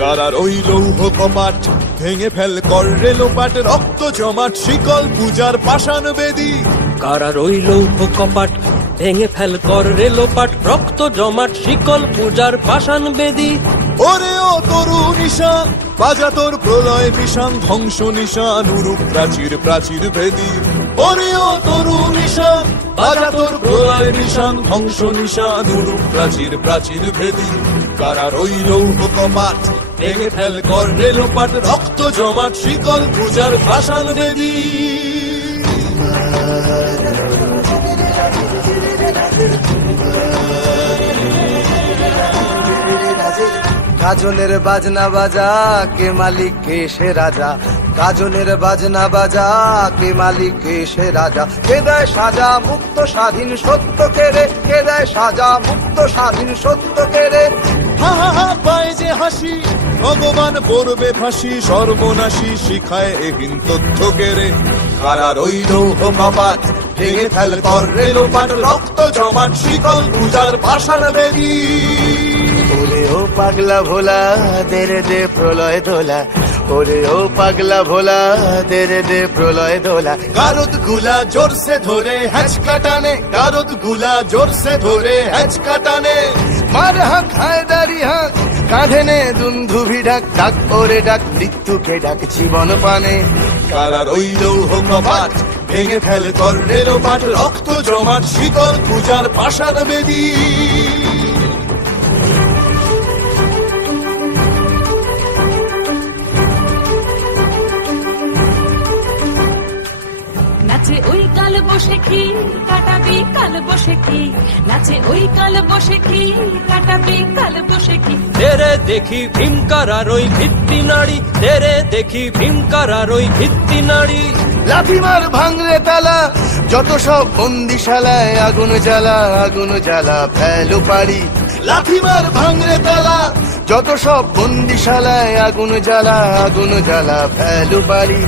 কারার ওই লৌহ কপাট ভেঙে ফেল কর রেলোপাট, রক্ত জমাট শিকল পূজার পাষাণ বেদী। কারার ওই লৌহ কপাট ভেঙে ফেল কর রেলোপাট, রক্ত জমাট শিকল পূজার পাষাণ বেদী। ওরে ও তরু নিশান বাজা তোর প্রলয় বিষান, ধ্বংস নিশান উরূপ প্রাচীর প্রাচীর ভেদী। ওরে ও তরু নিশান বাজা তোর প্রলয় নিশান, ধ্বংস নিশান উরূপ প্রাচীর প্রাচীর ভেদী। কারার ওই লৌহ কপাট ভেঙে ফেল কর রেলোপাট, রক্ত জমাট শিকল পূজার পাষাণ বেদী। গাজনের বাজনা বাজা কে মালিক কে সে রাজা, গাজনের বাজনা বাজা কে মালিক কে সে রাজা। কে দেয় সাজা মুক্ত স্বাধীন সত্য কেড়ে, কে দেয় সাজা মুক্ত স্বাধীন সত্য কেড়ে। হা হা হা পায় যে হাসি ভগবান পড়বে ফাঁসি, সর্বনাশী শিখায় এহীন তথ্য কেড়ে। কারার ওই লৌহ কপাট ভেঙে ফেল কর রেলোপাট, রক্ত জমাট শিকল পূজার পাষাণ বেদী। ওরে ও পাগলা ভোলা দেরে দে প্রলয় দোলা, ওরে ও পাগলা ভোলা দেরে দে প্রলয় দোলা। গারদ গুলা জোরসে ধরে হ্যাচকা টানে, গারদ গুলা জোরসে ধরে হ্যাচকা টানে। মার হাঁক হায়দারি হাঁক কাঁধে নে দুন্ধুভি ডাক, ডাক ওরে ডাক মৃত্যুকে ডাক জীবন পানে। কারার ওই লৌহ কপাট ভেঙে ফেল কর রেলোপাট, রক্ত জমাট শিকল পূজার পাষাণ বেদী। নাচে ওই কাল বসে কি কাটাবি কাল বসে কি, নাচে ওই কাল বসে কি কাটাবি কাল বসে কি। তেরে দেখি ভীমকারার ওই ভিত্তি নাড়ি, তেরে দেখি ভীমকারার ওই ভিত্তি নাড়ি। লাথিমার ভাঙরে তালা যত সব বন্দিশালায়, আগুন জ্বালা আগুন জ্বালা ফেলো পারি। লাথিমার ভাঙরে তালা যত সব বন্দিশালায়, আগুন জ্বালা আগুন জ্বালা ফেলো পারি।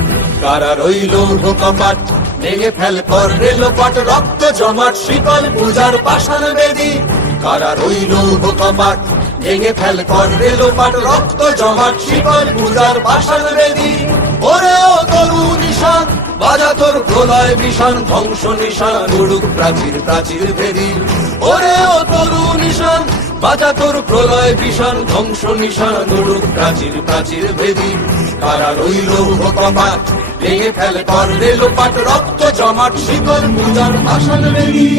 কারার ওই লৌহ কপাট ভেঙে ফেল কর রেলোপাট, রক্ত জমাট শিকল পূজার পাষাণ বেদী। কারার ওই লৌহ কপাট ভেঙে ফেল কর রেলোপাট, রক্ত জমাট শিকল পূজার পাষাণ বেদী। ওরে ও তরু নিশান বাজা তোর প্রলয় বিষান, ধ্বংস নিশান উড়ুক প্রাচীর প্রাচীর ভেদী। ওরে ও তরু নিশান বাজা তোর প্রলয় বিষান, ধ্বংস নিশান উড়ুক প্রাচীর প্রাচীর ভেদী। কারার ওই লৌহ কপাট ভেঙে ফেল কর রেলোপাট, রক্ত জমাট শিকল পূজার পাষাণ বেদী।